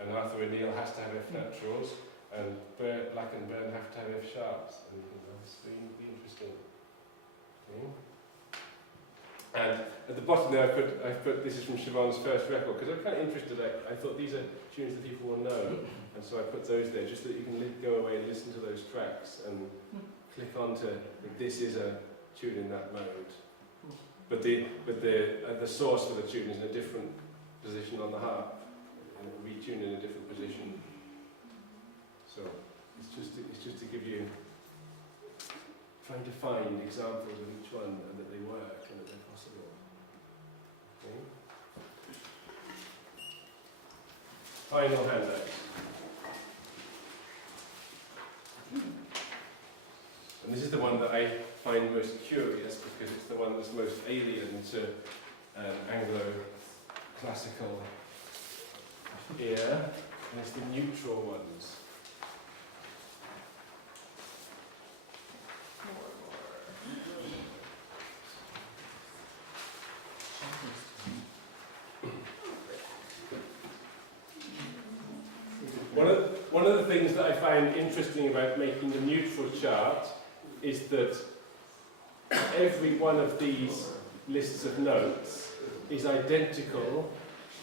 And Arthur O'Neill has to have F naturals, and Black and Burn have to have F sharps, and it's really interesting. Okay. And at the bottom there, I've put this is from Siobhan's first record because I'm kind of interested. I thought these are tunes that people will know, and so I put those there just so that you can go away and listen to those tracks and click onto that this is a tune in that mode. But the source for the tune is in a different position on the harp, and retuned in a different position. So it's just to give you trying to find examples of each one and that they work and that they're possible. Okay. Final handout. And this is the one that I find most curious because it's the one that's most alien to Anglo-classical ear, and it's the neutral ones. One of the things that I find interesting about making the neutral chart is that every one of these lists of notes is identical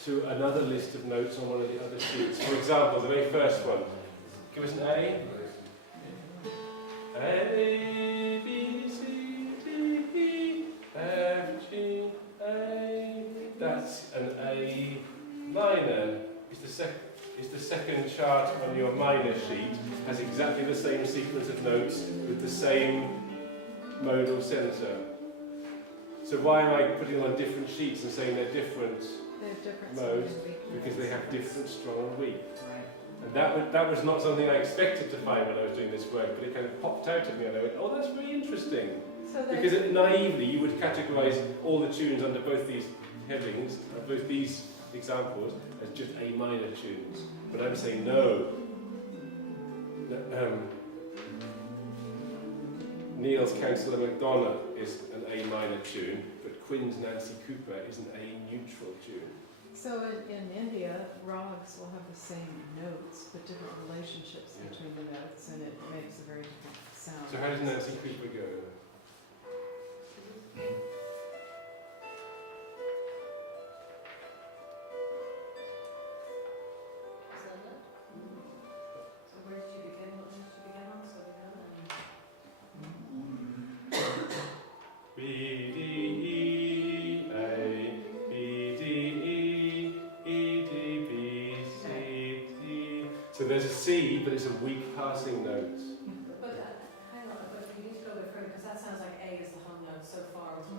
to another list of notes on one of the other sheets. For example, the very first one. Give us an A. A, B, C, D, E, F, G, A. That's an A minor. It's the second chart on your minor sheet. Has exactly the same sequence of notes with the same modal centre. So why am I putting them on different sheets and saying they're different modes? Because they have different strong and weak. And that was not something I expected to find when I was doing this work, but it kind of popped out at me and I went, oh, that's very interesting. Because naively you would categorise all the tunes under both these headings, both these examples, as just A minor tunes. But I'm saying no. Neil's Councillor MacDonagh is an A minor tune, but Quinn's Nancy Cooper is an A neutral tune. So in India, rags will have the same notes, but different relationships between the notes, and it makes a very different sound. So how does Nancy Cooper go? So where did you begin? What did you begin on? So we know B, D, E, A, B, D, E, E, D, B, C, D. So there's a C, but it's a weak passing note. But hang on, but we need to go a bit further because that sounds like A is the hum note so far. So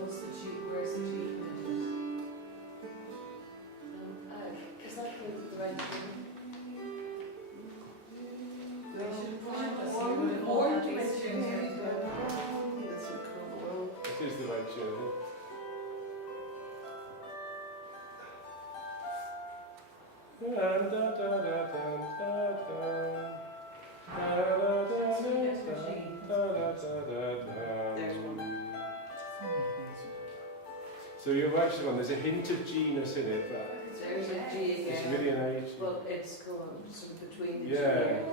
what's the G? Where's the G coming Is that the right thing? They should point us in all of these tunes here. It is the right tune. So you're actually on, there's a hint of G-ness in it, but There's a G again. it's really an H. Well, it's going sort of between the Yeah. two.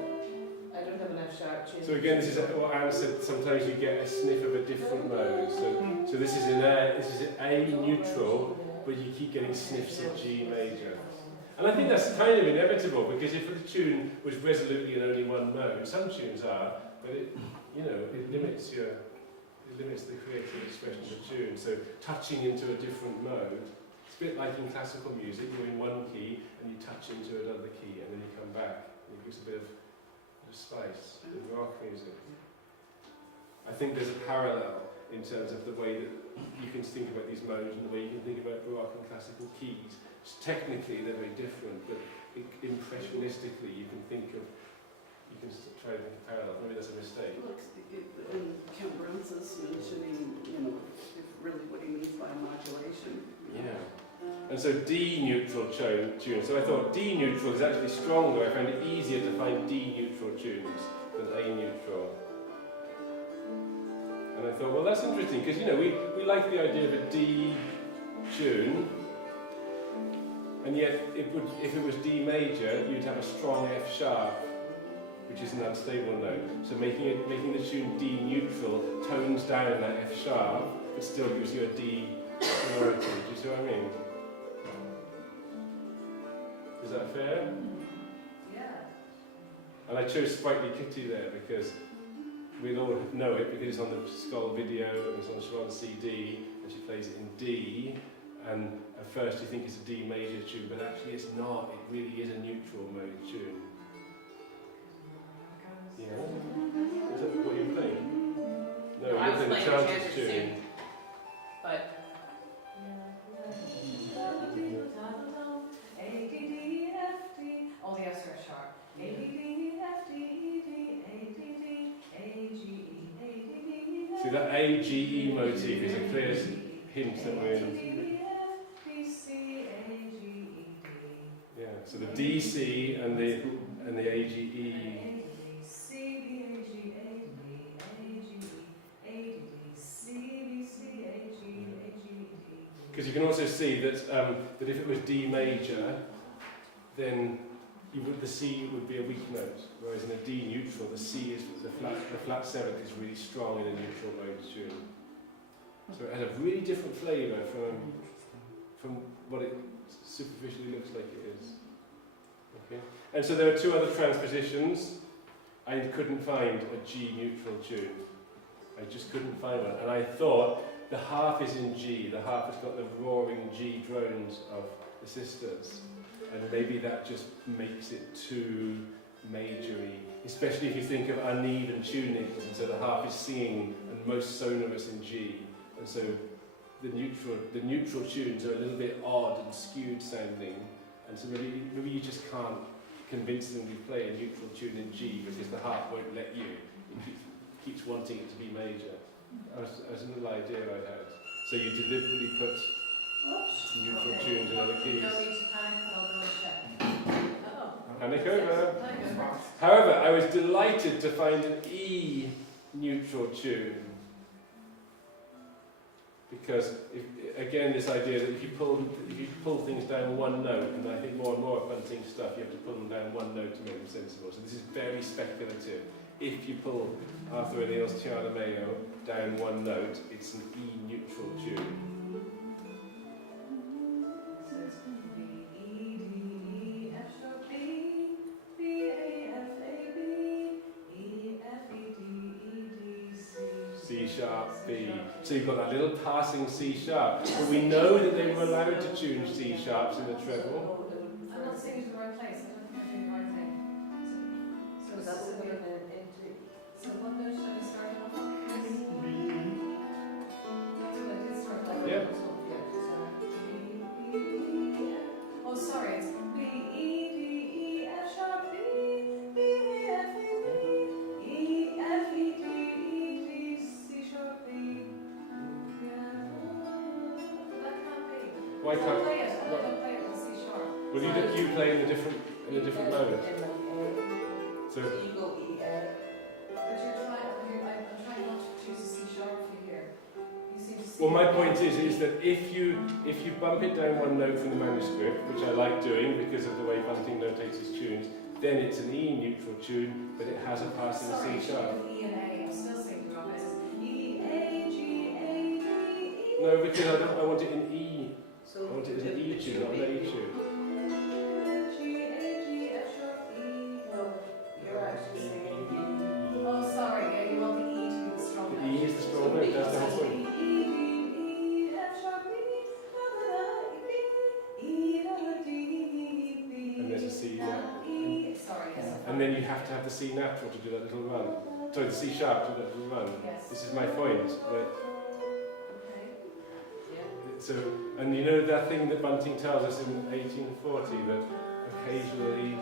I don't have enough sharp G. So again, this is what Anne said, sometimes you get a sniff of a different mode. So this is in A neutral, but you keep getting sniffs of G major. And I think that's kind of inevitable, because if the tune was resolutely in only one mode, some tunes are, but it limits the creative expression of the tune. So touching into a different mode, it's a bit like in classical music, you're in one key and you touch into another key and then you come back. It gives a bit of spice in rock music. I think there's a parallel in terms of the way that you can think about these modes and the way you can think about Baroque and classical keys. technically they're very different, but impressionistically you can think of, you can try to think of parallels. Maybe that's a mistake. Look, and Count Francis mentioning, you know, really what he means by modulation. Yeah. And so D neutral tune. So I thought D neutral is actually stronger. I found it easier to find D neutral tunes than A neutral. And I thought, well, that's interesting because, you know, we like the idea of a D tune, and yet it would, if it was D major, you'd have a strong F sharp, which is an unstable note. So making the tune D neutral tones down that F sharp, but still gives you a D sonority. Do you see what I mean? Is that fair? Yeah. And I chose Sprightly Kitty there because we all know it because it's on the Scoil video and it's on the CD, and she plays it in D. And at first you think it's a D major tune, but actually it's not. It really is a neutral mode tune. Yeah. Is that what you're playing? No, I you're was playing the playing Chances Chances tune. But All the F's are sharp. A, D, D, F, D, E, D, A, D, D, A, G, E, A, D, D, F. See, that A, G, E motif is a clear hint that we're in. Yeah, so the D, C and the A, G, E. Because you can also see that that if it was D major, then the C would be a weak note, whereas in a D neutral, the C is the flat seventh is really strong in a neutral mode tune. So it has a really different flavour from what it superficially looks like it is. Okay, and so there are two other transpositions. I couldn't find a G neutral tune. I just couldn't find one, and I thought the harp is in G. The harp has got the roaring G drones of the sisters. And maybe that just makes it too majory, especially if you think of uneven tunings, and so the harp is singing and most sonorous in G, and so the neutral tunes are a little bit odd and skewed sounding, and so maybe you just can't convincingly play a neutral tune in G because the harp won't let you. It keeps wanting it to be major. That was a little idea I had. So you deliberately put neutral tunes in other keys. You don't need to panic, but I'll go and check. Oh. Panic over. Panic over. However, I was delighted to find an E neutral tune. Because, again, this idea that if you pull things down one note, and I think more and more of Bunting stuff, you have to pull them down one note to make them sensible. So this is very speculative. If you pull Arthur O'Neill's Tiana Mayo down one note, it's an E neutral tune. So it's B, E, D, E, F sharp B, B, A, F, A, B, E, F, E, D, E, D, C. C sharp, B. So you've got that little passing C sharp. But we know that they were allowed to tune C sharps in the treble. I'm not singing to the right place. I don't think I'm doing the right thing. So that's the way so what note should I start off on? So I did start off. Yeah. Oh, sorry, it's B, E, D, E, F sharp B, B, A, F, A, B, E, F, E, D, E, D, C sharp B. Yeah. That can't be. Why I'll can't? play it, and I don't play it with C sharp. Well, you play in a different mode. So But you're trying, I'm trying not to choose a C sharp for you here. You seem to see. well, my point is that if you bump it down one note from the manuscript, which I like doing because of the way Bunting notates his tunes, then it's an E neutral tune, but it has a passing Sorry, C sharp. E and A. I'm still singing the wrong places. E, A, G, A, D, E. No, because I want it in E. So I want it as an E tune, not an A tune. G, A, G, F sharp E. No, you're actually saying B. Oh, sorry, yeah, you want the E to be the strong The note. E is the strong note, that's the whole point. E, F sharp B, da da da, E, da da D, B. And there's a C there. E. Sorry, yes. And then you have to have the C natural to do that little run. Sorry, the C sharp to do that little run. Yes. This is my point. That Okay. Yeah. so So, and you know that thing that Bunting tells us in 1840 that occasionally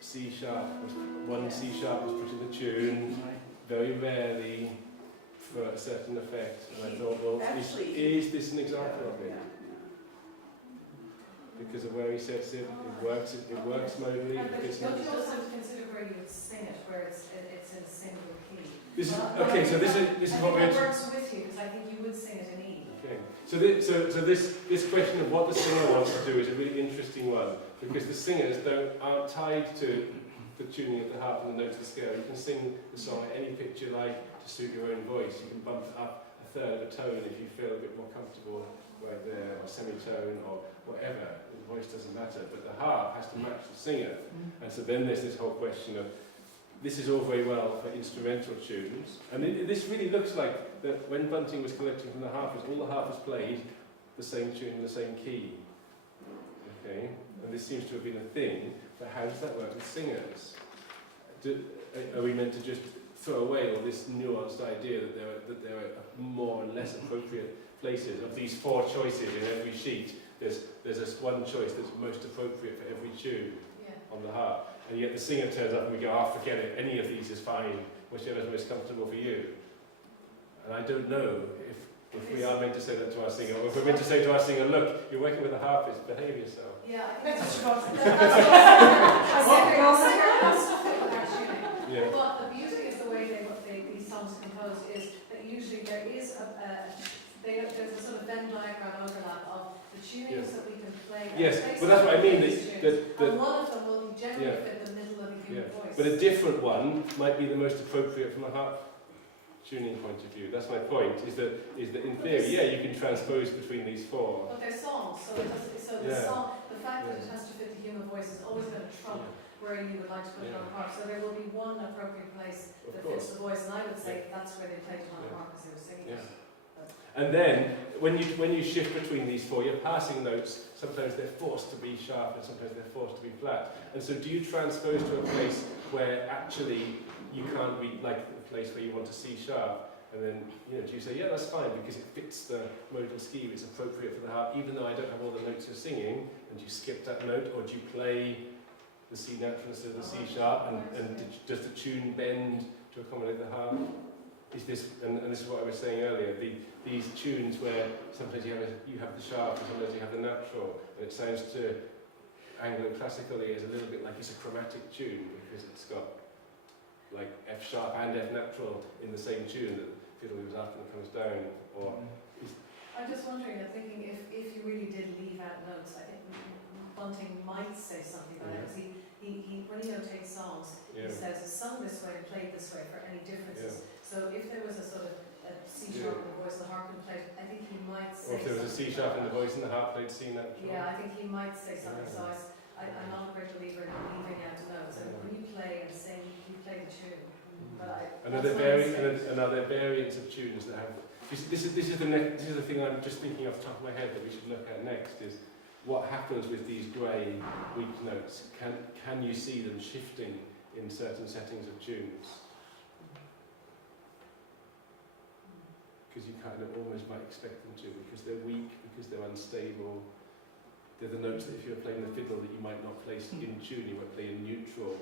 C sharp was one C sharp was put in the tune, very rarely for a certain effect. And I thought, well, is this an example of it? Because of where he sets it, it works modally. Yeah, but don't you also have to consider where you would sing it, where it's in single key? This is Well, okay. So this is what we're. that works with you because I think you would sing it in E. Okay. So this question of what the singer wants to do is a really interesting one, because the singers aren't tied to the tuning of the harp and the notes of the scale. You can sing the song at any pitch you like to suit your own voice. You can bump it up a third of a tone if you feel a bit more comfortable right there, or semitone, or whatever. The voice doesn't matter, but the harp has to match the singer. And so then there's this whole question of, this is all very well for instrumental tunes, and this really looks like that when Bunting was collecting from the harpers, all the harpers played the same tune in the same key. Okay, and this seems to have been a thing, but how does that work with singers? Are we meant to just throw away all this nuanced idea that there are more and less appropriate places? Of these 4 choices in every sheet, there's this one choice that's most appropriate for every tune on the harp. And yet the singer turns up and we go, oh, forget it, any of these is fine, whichever is most comfortable for you. And I don't know if we are meant to say that to our singer, or if we're meant to say to our singer, look, you're working with a harpist, behave yourself. Yeah, I think that's what I said. Yeah. But the beauty of the way these songs are composed is that usually there is there's a sort of Venn diagram overlap of the tunings that we can play. Yes, but that's what I mean. And one of them will generally fit the middle of the human voice. But a different one might be the most appropriate from a harp tuning point of view. That's my point, is that in theory, you can transpose between these 4. But they're songs, so the song, the fact that it has to fit the human voice is always going to trump where you would like to put it on the harp. So there will be one appropriate place that fits the voice, and I would say that's where they played it on the harp because they were singing it. And then, when you shift between these 4, you're passing notes. Sometimes they're forced to be sharp, and sometimes they're forced to be flat. And so, do you transpose to a place where actually you can't read, like the place where you want to C sharp, and then do you say, yeah, that's fine because it fits the modal scheme, it's appropriate for the harp, even though I don't have all the notes you're singing, and do you skip that note, or do you play the C natural instead of the C sharp, and does the tune bend to accommodate the harp? Is this, and this is what I was saying earlier, these tunes where sometimes you have the sharp and sometimes you have the natural, and it sounds to Anglo-classically as a little bit like it's a chromatic tune because it's got like F sharp and F natural in the same tune that the fiddle moves up and comes down. Or I'm just wondering, I'm thinking if you really did leave out notes, I think Bunting might say something about it, because he when he notates songs, he says it's sung this way and played this way for any differences. So if there was a sort of a C sharp in the voice and the harp and played, I think he might say or if there was a C sharp in the voice and the harp played C natural. Yeah, I think he might say something. So I'm not a great believer in leaving out notes. And when you play and sing, you play the tune. But another variants of tunes that have. This is the thing I'm just thinking off the top of my head that we should look at next is what happens with these grey weak notes. Can you see them shifting in certain settings of tunes? Because you kind of almost might expect them to, because they're weak, because they're unstable. They're the notes that if you're playing the fiddle that you might not place in tune, you might play a neutral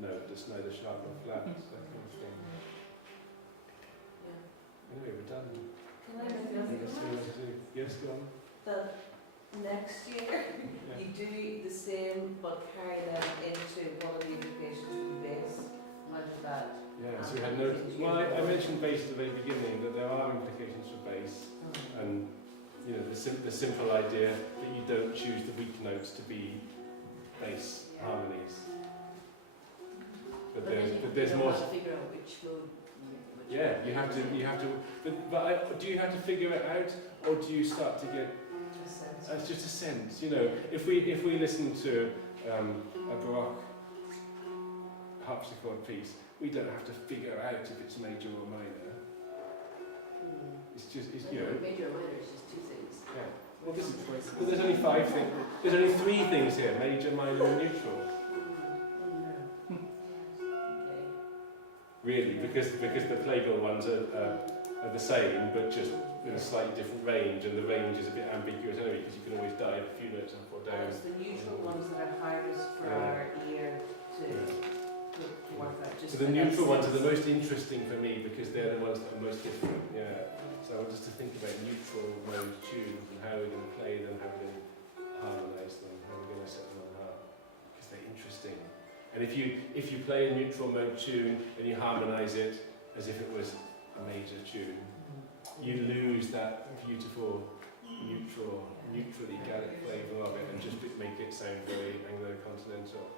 note that's neither sharp nor flat, that kind of thing. Anyway, we're done. Can I make another comment? Yes, go on. That next year you do the same but carry them into one of the implications of the bass. How did that? Yeah, so we had no. Well, I mentioned bass at the very beginning that there are implications for bass, and the simple idea that you don't choose the weak notes to be bass harmonies. But there's more. To figure out which mode. Yeah, you have to. But do you have to figure it out, or do you start to get? It's just a sense, If we listen to a Baroque harpsichord piece, we don't have to figure out if it's major or minor. It's just Major or minor is just 2 things. Yeah. Well, there's only 5 things. There's only 3 things here: major, minor, and neutral. Really, because the playbill ones are are the same, but just with a slightly different range, and the range is a bit ambiguous anyway, because you can always dive a few notes up or And down. it's the neutral ones that are hardest for our ear to work out. Just So the neutral ones are the most interesting for me because they're the ones that are most different. Yeah. So I want us to think about neutral mode tunes and how we're going to play them, how we're going to harmonise them, how we're going to set them on harp, because they're interesting. And if you play a neutral mode tune and you harmonise it as if it was a major tune, you lose that beautiful neutrally Gaelic flavour of it and just make it sound very Anglo-continental.